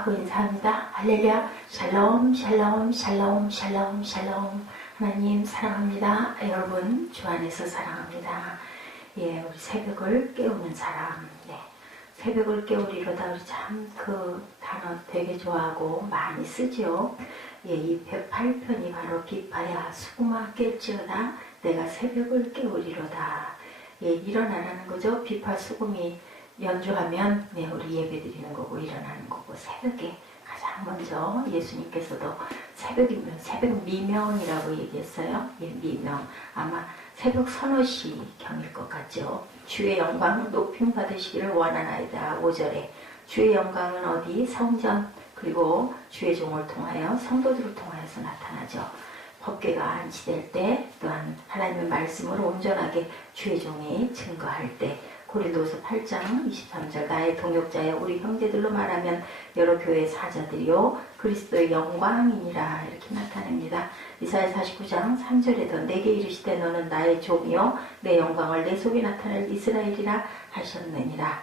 인사합니다. 할렐루야. 샬롬 샬롬 샬롬 샬롬 샬롬. 하나님 사랑합니다. 여러분 주 안에서 사랑합니다. 우리 새벽을 깨우는 사람. 새벽을 깨우리로다. 우리 참 그 단어 되게 좋아하고 많이 쓰죠. 이 108편이 바로 기파야 수구마 깰지어다 내가 새벽을 깨우리로다. 일어나라는 거죠. 비파 수금이 연주하면 우리 예배 드리는 거고 일어나는 거고, 새벽에 가장 먼저 예수님께서도 새벽이면 새벽 미명이라고 얘기했어요. 미명. 아마 새벽 서너 시경일 것 같죠. 주의 영광을 높임 받으시기를 원하나이다. 5절에 주의 영광은 어디? 성전, 그리고 주의 종을 통하여 성도들을 통하여서 나타나죠. 법궤가 안치될 때, 또한 하나님의 말씀으로 온전하게 주의 종이 증거할 때, 고린도서 8장 23절 나의 동역자여 우리 형제들로 말하면 여러 교회 사자들이요 그리스도의 영광이니라, 이렇게 나타냅니다. 이사야 49장 3절에도 내게 이르시되 너는 나의 종이요 내 영광을 내 속에 나타낼 이스라엘이라 하셨느니라.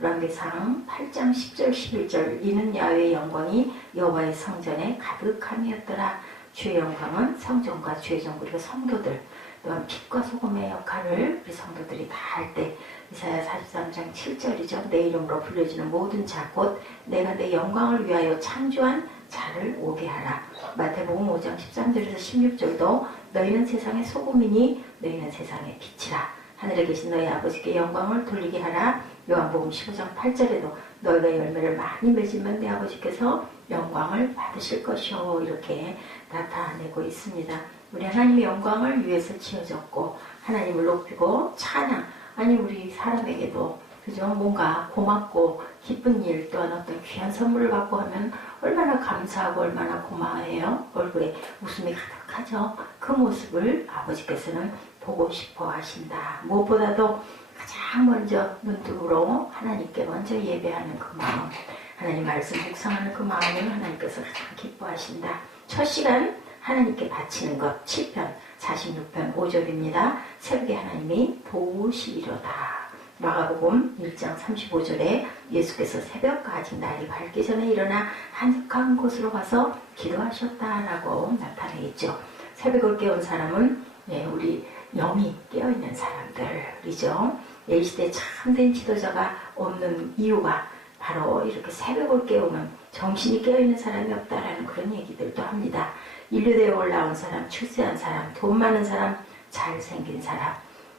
람계상 8장 10절 11절 이는 야훼의 영광이 여호와의 성전에 가득함이었더라. 주의 영광은 성전과 주의 종 그리고 성도들, 또한 빛과 소금의 역할을 우리 성도들이 다 할 때, 이사야 43장 7절이죠. 내 이름으로 불려지는 모든 자 곧 내가 내 영광을 위하여 창조한 자를 오게 하라. 마태복음 5장 13절에서 16절도 너희는 세상의 소금이니 너희는 세상의 빛이라. 하늘에 계신 너희 아버지께 영광을 돌리게 하라. 요한복음 15장 8절에도 너희가 열매를 많이 맺으면 내 아버지께서 영광을 받으실 것이요, 이렇게 나타내고 있습니다. 우리 하나님의 영광을 위해서 지어졌고 하나님을 높이고 찬양, 아니 우리 사람에게도 그죠, 뭔가 고맙고 기쁜 일, 또한 어떤 귀한 선물을 받고 하면 얼마나 감사하고 얼마나 고마워해요. 얼굴에 웃음이 가득하죠. 그 모습을 아버지께서는 보고 싶어 하신다. 무엇보다도 가장 먼저 눈뜨으로 하나님께 먼저 예배하는 그 마음, 하나님 말씀 묵상하는 그 마음을 하나님께서 가장 기뻐하신다. 첫 시간 하나님께 바치는 것, 7편 46편 5절입니다. 새벽에 하나님이 보시리로다. 마가복음 1장 35절에 예수께서 새벽과 아직 날이 밝기 전에 일어나 한적한 곳으로 가서 기도하셨다라고 나타내 있죠. 새벽을 깨운 사람은 우리 영이 깨어있는 사람들이죠. 이 시대에 참된 지도자가 없는 이유가 바로 이렇게 새벽을 깨우는, 정신이 깨어있는 사람이 없다라는 그런 얘기들도 합니다. 인류대에 올라온 사람, 출세한 사람, 돈 많은 사람, 잘생긴 사람,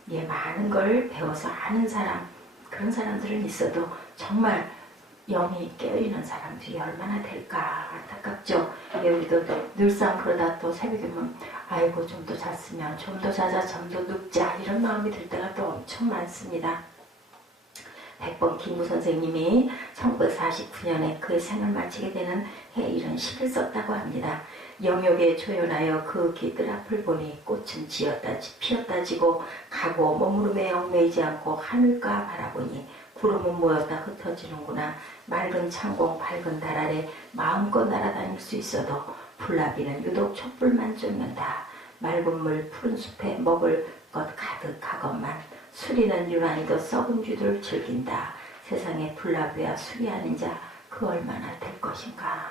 많은 걸 배워서 아는 사람, 그런 사람들은 있어도 정말 영이 깨어있는 사람들이 얼마나 될까 안타깝죠. 우리도 늘상 그러다 또 새벽이면 아이고 좀 더 잤으면, 좀 더 자자, 좀 더 눕자, 이런 마음이 들 때가 또 엄청 많습니다. 백범 김구 선생님이 1949년에 그의 생을 마치게 되는 해에 이런 시를 썼다고 합니다. 영역에 조연하여 그 깃들 앞을 보니 꽃은 피었다 지고 가고 머무름에 얽매이지 않고 하늘가 바라보니 구름은 모였다 흩어지는구나. 맑은 창공 밝은 달 아래 마음껏 날아다닐 수 있어도 불나비는 유독 촛불만 쫓는다. 맑은 물 푸른 숲에 먹을 것 가득하건만 수리는 유난히도 썩은 쥐들 즐긴다. 세상에 불나비와 수리하는 자 그 얼마나 될 것인가.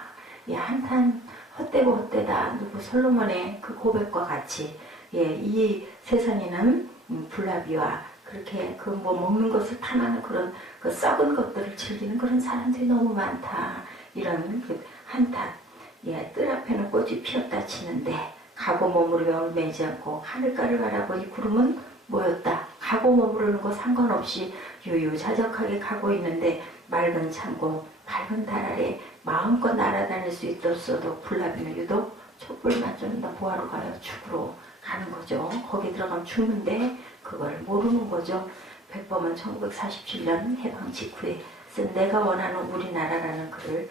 한탄 헛되고 헛되다. 누구 솔로몬의 그 고백과 같이 이 세상에는 불나비와 그렇게 그 먹는 것을 탐하는 그런 그 썩은 것들을 즐기는 그런 사람들이 너무 많다. 이런 그 한탄. 뜰 앞에는 꽃이 피었다 치는데 가고 머무르며 얽매이지 않고 하늘가를 바라보니 구름은 모였다. 가고 머무르는 거 상관없이 유유자적하게 가고 있는데 맑은 창공, 밝은 달 아래 마음껏 날아다닐 수 있었어도 불나비는 유독 촛불만 쫓는다. 뭐하러 가요? 죽으러 가는 거죠. 거기 들어가면 죽는데 그걸 모르는 거죠. 백범은 1947년 해방 직후에 쓴 내가 원하는 우리나라라는 글을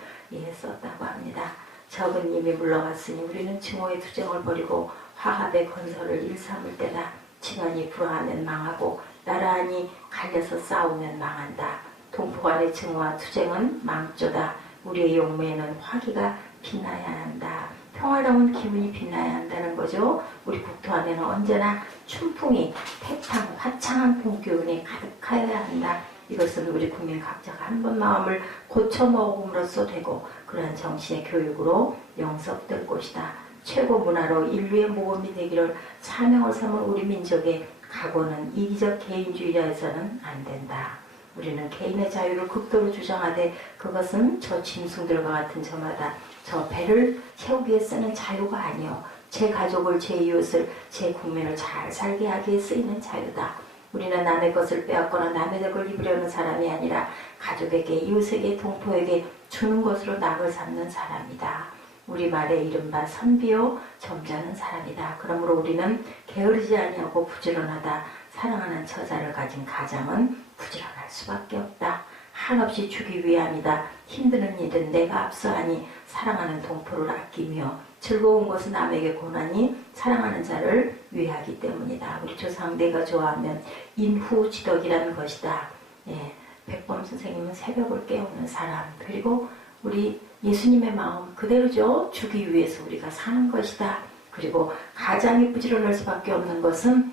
썼다고 합니다. 적은 님이 물러갔으니 우리는 증오의 투쟁을 벌이고 화합의 건설을 일삼을 때다. 진원이 불화하면 망하고 나란히 갈려서 싸우면 망한다. 동포간의 증오와 투쟁은 망조다. 우리의 용매에는 화기가 빛나야 한다. 평화로운 기운이 빛나야 한다는 거죠. 우리 국토 안에는 언제나 춘풍이, 태탕, 화창한 봄기운이 가득하여야 한다. 이것은 우리 국민 각자가 한번 마음을 고쳐먹음으로써 되고 그러한 정신의 교육으로 영속될 것이다. 최고 문화로 인류의 모범이 되기를 사명을 삼은 우리 민족의 각오는 이기적 개인주의자에서는 안 된다. 우리는 개인의 자유를 극도로 주장하되 그것은 저 짐승들과 같은 저마다 저 배를 채우기 위해 쓰는 자유가 아니요 제 가족을, 제 이웃을, 제 국민을 잘 살게 하기 위해 쓰이는 자유다. 우리는 남의 것을 빼앗거나 남의 덕을 입으려는 사람이 아니라 가족에게, 이웃에게, 동포에게 주는 것으로 낙을 삼는 사람이다. 우리말에 이른바 선비요 점잖은 사람이다. 그러므로 우리는 게으르지 아니하고 부지런하다. 사랑하는 처자를 가진 가장은 부지런할 수밖에 없다. 한없이 주기 위함이다. 힘드는 일은 내가 앞서하니 사랑하는 동포를 아끼며 즐거운 것은 남에게 고나니 사랑하는 자를 위하기 때문이다. 우리 조상 내가 좋아하면 인후지덕이라는 것이다. 예, 백범 선생님은 새벽을 깨우는 사람, 그리고 우리 예수님의 마음 그대로죠. 주기 위해서 우리가 사는 것이다. 그리고 가장이 부지런할 수밖에 없는 것은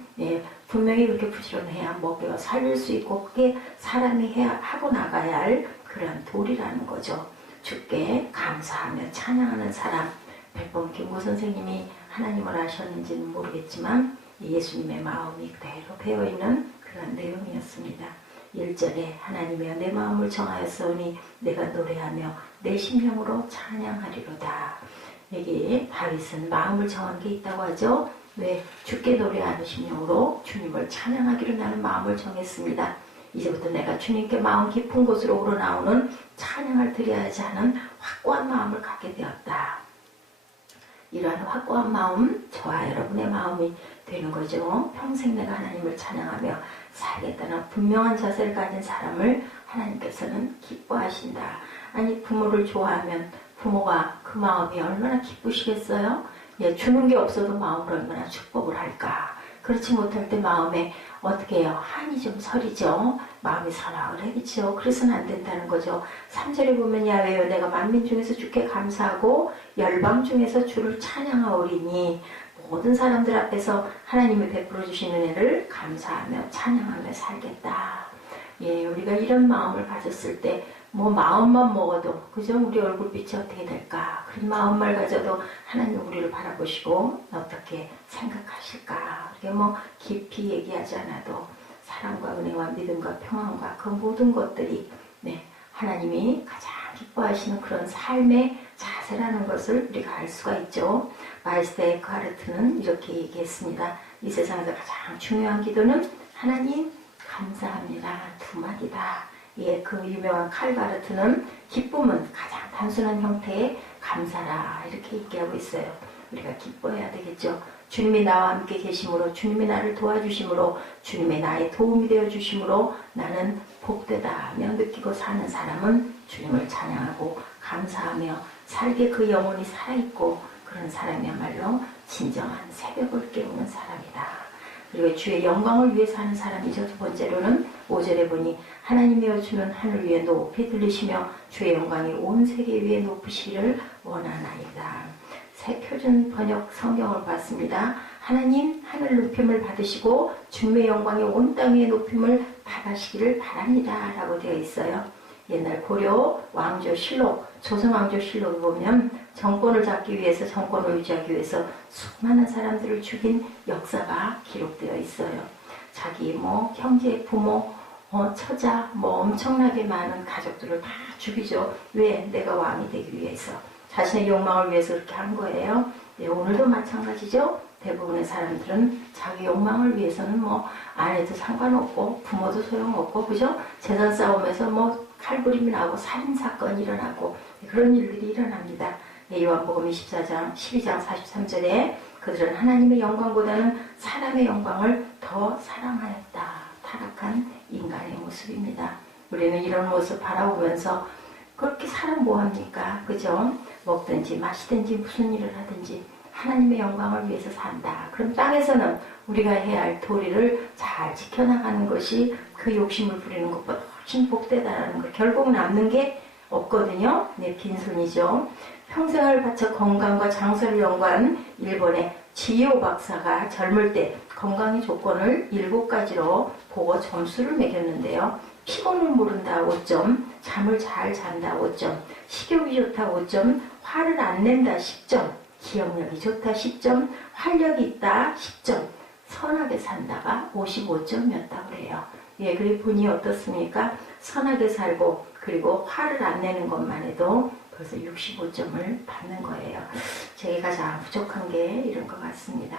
분명히 그렇게 부지런해야 먹여 살릴 수 있고 그게 사람이 하고 나가야 할 그런 도리라는 거죠. 주께 감사하며 찬양하는 사람. 백범 김구 선생님이 하나님을 아셨는지는 모르겠지만 예수님의 마음이 그대로 배어있는 그런 내용이었습니다. 1절에 하나님이여 내 마음을 정하였사오니 내가 노래하며 내 심령으로 찬양하리로다. 여기 다윗은 마음을 정한 게 있다고 하죠. 왜? 주께 노래하는 심령으로 주님을 찬양하기로 나는 마음을 정했습니다. 이제부터 내가 주님께 마음 깊은 곳으로 우러나오는 찬양을 드려야지 하는 확고한 마음을 갖게 되었다. 이러한 확고한 마음, 저와 여러분의 마음이 되는 거죠. 평생 내가 하나님을 찬양하며 살겠다는 분명한 자세를 가진 사람을 하나님께서는 기뻐하신다. 아니 부모를 좋아하면 부모가 그 마음이 얼마나 기쁘시겠어요? 주는 게 없어도 마음을 얼마나 축복을 할까. 그렇지 못할 때 마음에 어떻게 해요? 한이 좀 서리죠. 마음이 서늘해지죠. 그래서는 안 된다는 거죠. 3절에 보면 야훼여 내가 만민 중에서 주께 감사하고 열방 중에서 주를 찬양하오리니 모든 사람들 앞에서 하나님이 베풀어 주시는 은혜를 감사하며 찬양하며 살겠다. 우리가 이런 마음을 가졌을 때 마음만 먹어도 그죠? 우리 얼굴빛이 어떻게 될까? 그런 마음만 가져도 하나님 우리를 바라보시고 어떻게 생각하실까? 이렇게 깊이 얘기하지 않아도 사랑과 은혜와 믿음과 평안과 그 모든 것들이 하나님이 가장 기뻐하시는 그런 삶의 자세라는 것을 우리가 알 수가 있죠. 마이스터 에크하르트는 이렇게 얘기했습니다. 이 세상에서 가장 중요한 기도는 하나님 감사합니다. 두 마디다. 그 유명한 칼바르트는 기쁨은 가장 단순한 형태의 감사라 이렇게 얘기하고 있어요. 우리가 기뻐해야 되겠죠. 주님이 나와 함께 계심으로, 주님이 나를 도와주심으로, 주님이 나의 도움이 되어 주심으로 나는 복되다 하며 느끼고 사는 사람은 주님을 찬양하고 감사하며 살게 그 영혼이 살아있고 그런 사람이야말로 진정한 새벽을 깨우는 사람이다. 그리고 주의 영광을 위해 사는 사람이죠. 두 번째로는 5절에 보니 하나님이여 주는 하늘 위에 높이 들리시며 주의 영광이 온 세계 위에 높으시기를 원하나이다. 새 표준 번역 성경을 봤습니다. 하나님 하늘 높임을 받으시고 주님의 영광이 온 땅 위에 높임을 받으시기를 바랍니다. 라고 되어 있어요. 옛날 고려 왕조 실록, 조선 왕조 실록을 보면 정권을 잡기 위해서, 정권을 유지하기 위해서 수많은 사람들을 죽인 역사가 기록되어 있어요. 자기 형제, 부모, 처자, 엄청나게 많은 가족들을 다 죽이죠. 왜? 내가 왕이 되기 위해서. 자신의 욕망을 위해서 그렇게 한 거예요. 오늘도 마찬가지죠. 대부분의 사람들은 자기 욕망을 위해서는 아내도 상관없고 부모도 소용없고 그죠? 재산 싸움에서 칼부림이 나고 살인사건이 일어나고 그런 일들이 일어납니다. 요한복음 24장 12장 43절에 그들은 하나님의 영광보다는 사람의 영광을 더 사랑하였다. 타락한 인간의 모습입니다. 우리는 이런 모습 바라보면서 그렇게 사람 뭐합니까? 그죠? 먹든지 마시든지 무슨 일을 하든지 하나님의 영광을 위해서 산다. 그럼 땅에서는 우리가 해야 할 도리를 잘 지켜나가는 것이 그 욕심을 부리는 것보다 훨씬 복되다라는 거. 결국 남는 게 없거든요. 빈손이죠. 평생을 바쳐 건강과 장수를 연구한 일본의 지요 박사가 젊을 때 건강의 조건을 7가지로 보고 점수를 매겼는데요. 피곤을 모른다 5점, 잠을 잘 잔다 5점, 식욕이 좋다 5점, 화를 안 낸다 10점, 기억력이 좋다 10점, 활력이 있다 10점, 선하게 산다가 55점이었다고 그래요. 예, 그리고 본인이 어떻습니까? 선하게 살고 그리고 화를 안 내는 것만 해도 벌써 65점을 받는 거예요. 제가 가장 부족한 게 이런 것 같습니다.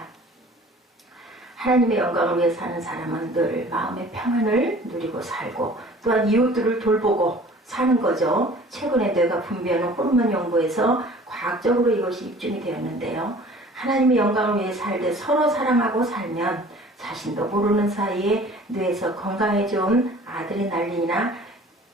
하나님의 영광을 위해 사는 사람은 늘 마음의 평안을 누리고 살고 또한 이웃들을 돌보고 사는 거죠. 최근에 뇌가 분비하는 호르몬 연구에서 과학적으로 이것이 입증이 되었는데요. 하나님의 영광을 위해 살되 서로 사랑하고 살면 자신도 모르는 사이에 뇌에서 건강에 좋은 아드레날린이나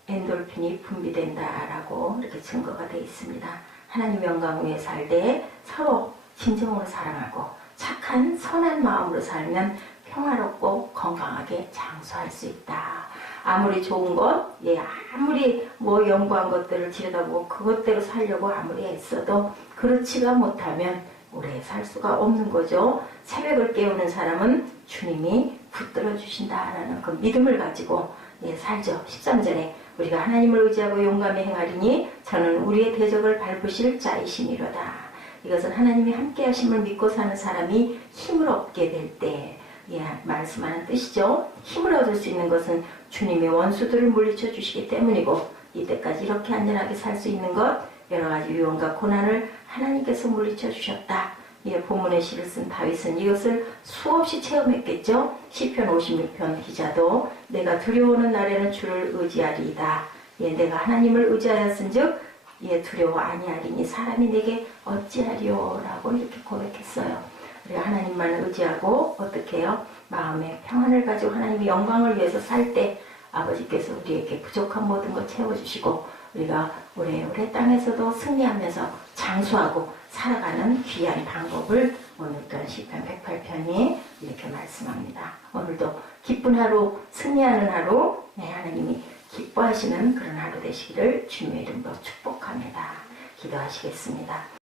엔돌핀이 분비된다라고 이렇게 증거가 되어 있습니다. 하나님의 영광을 위해 살 때 서로 진정으로 사랑하고 착한 선한 마음으로 살면 평화롭고 건강하게 장수할 수 있다. 아무리 좋은 것, 아무리 연구한 것들을 들여다보고 그것대로 살려고 아무리 애써도 그렇지가 못하면 오래 살 수가 없는 거죠. 새벽을 깨우는 사람은 주님이 붙들어 주신다라는 그 믿음을 가지고 살죠. 13절에 우리가 하나님을 의지하고 용감히 행하리니 저는 우리의 대적을 밟으실 자이시니로다. 이것은 하나님이 함께 하심을 믿고 사는 사람이 힘을 얻게 될 때 말씀하는 뜻이죠. 힘을 얻을 수 있는 것은 주님의 원수들을 물리쳐 주시기 때문이고 이때까지 이렇게 안전하게 살 수 있는 것 여러 가지 유언과 고난을 하나님께서 물리쳐 주셨다. 본문의 시를 쓴 다윗은 이것을 수없이 체험했겠죠. 시편 56편 기자도 내가 두려워하는 날에는 주를 의지하리이다. 내가 하나님을 의지하였은즉 두려워 아니하리니 사람이 내게 어찌하리요 라고 이렇게 고백했어요. 우리가 하나님만을 의지하고 어떻게 해요? 마음의 평안을 가지고 하나님의 영광을 위해서 살 때 아버지께서 우리에게 부족한 모든 것 채워주시고 우리가 오래오래 땅에서도 승리하면서 장수하고 살아가는 귀한 방법을 오늘 또한 시편 108편이 이렇게 말씀합니다. 오늘도 기쁜 하루, 승리하는 하루, 하나님이 기뻐하시는 그런 하루 되시기를 주님의 이름으로 축복합니다. 기도하시겠습니다.